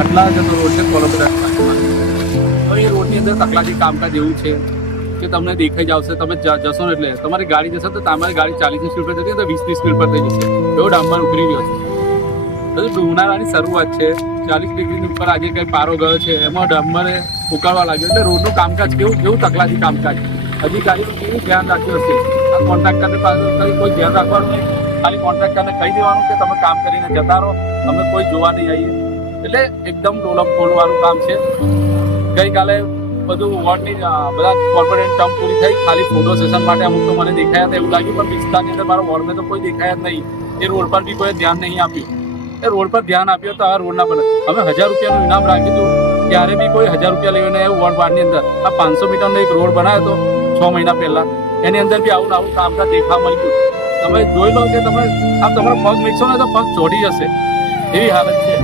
આટલા જતો રોડ છે કોલંબોડા. હવે એ રોડની અંદર તકલાદી કામકાજ એવું છે કે તમને દેખાઈ જશે. તમે જશો ને એટલે તમારી ગાડી જશે તો તમારી ગાડી 40ની સ્પીડ પર જતી તો 20ની સ્પીડ પર થઈ જશે. એવો ડામર ઉતરી ગયો છે. હજુ ઉનાળાની શરૂઆત છે. 40 ડિગ્રીની ઉપર આજે કંઈ પારો ગયો છે, એમાં ડામરે ઉકાળવા લાગ્યો. એટલે રોડનું કામકાજ કેવું તકલાદી કામકાજ. અધિકારીઓ કેવું ધ્યાન રાખ્યું હશે. આ કોન્ટ્રાક્ટરને પાસે કોઈ ધ્યાન રાખવાનું નહીં. ખાલી કોન્ટ્રાક્ટરને કહી દેવાનું કે તમે કામ કરીને જતા રહો, અમે કોઈ જોવા નહીં આવીએ. એટલે એકદમ ડોલપ ખોલવાનું કામ છે. ગઈકાલે બધું વોર્ડની બધા કોર્પોરેટ ટર્મ પૂરી થઈ, ખાલી ફોટો સેશન માટે અમુક તો મને દેખાયા હતા એવું લાગ્યું, પણ વિસ્તારની અંદર મારા વોર્ડમાં તો કોઈ દેખાયા જ નહીં. એ રોડ પર બી કોઈ ધ્યાન નહીં આપ્યું. એ રોડ પર ધ્યાન આપ્યો તો આ રોડ ના બને. અમે 1000 રૂપિયાનું ઇનામ રાખ્યું હતું, ત્યારે બી કોઈ 1000 રૂપિયા લઈને આવ્યું વોર્ડ બારની અંદર. આ 500 મીટરનો એક રોડ બનાવ્યો હતો 6 મહિના પહેલા, એની અંદર બી આવું કામકાજ દેખવા મળ્યું. તમે જોઈ લો કે તમે આ તમારો પગ મૂકશો ને તો પગ ચોટી જશે એવી હાલત છે.